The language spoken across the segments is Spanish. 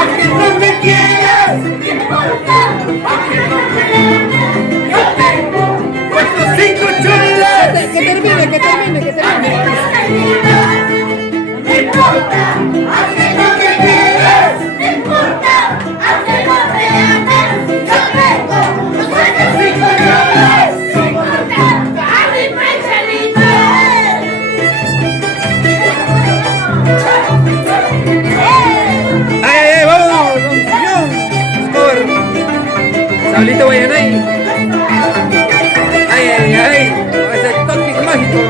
aunque no me quieras, no importa, aunque no me ames, yo tengo puestos 5 cholas. Que termine. No importa, aunque no me quieras, no importa, aunque no me ames, yo tengo puestos 5 cholas. No importa, a mi preferito. ¡Ay, vamos! ¡Don Simeón! ¡Escobar! ¡Sablito Huayanay! ¡Ay! ¡Ese toque mágico!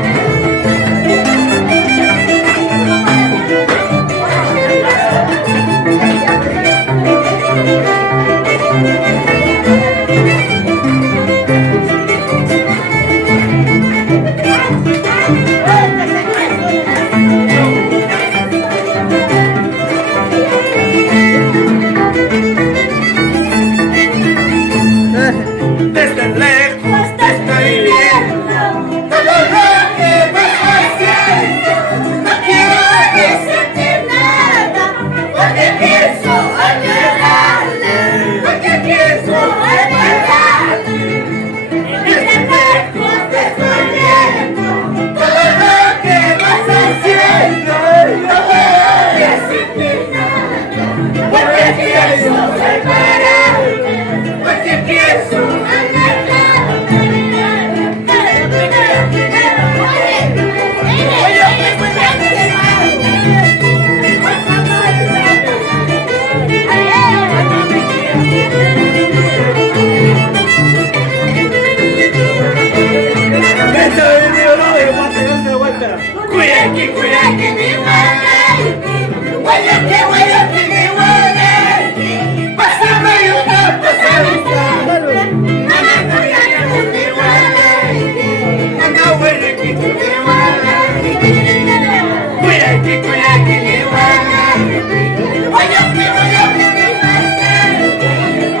Desde lejos te estoy viendo, todo lo que vas haciendo. No quiero decirte nada, porque pienso olvidarle, porque pienso olvidarle. Desde lejos te estoy viendo, todo lo que vas haciendo. No quiero decirte nada, porque pienso olvidarle, porque pienso Cuidado, mi Huayanay, pásame una, pásame una. Mamá, cuidado, mi Huayanay, anda bueno que tu mi Huayanay. Cuidado, mi Huayanay, Huayanay, mi Huayanay,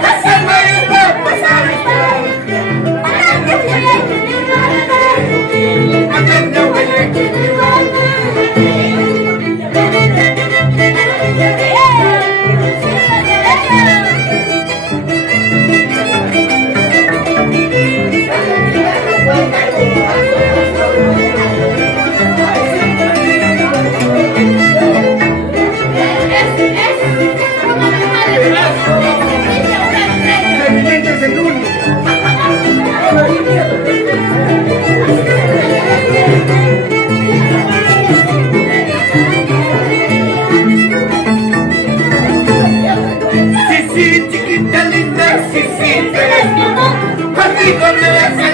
pásame una, pásame una. Mamá, cuidado, mi Huayanay, anda bueno que tu mi Huayanay. Sí, chiquita linda, sí, tú eres mi amor, contigo me hace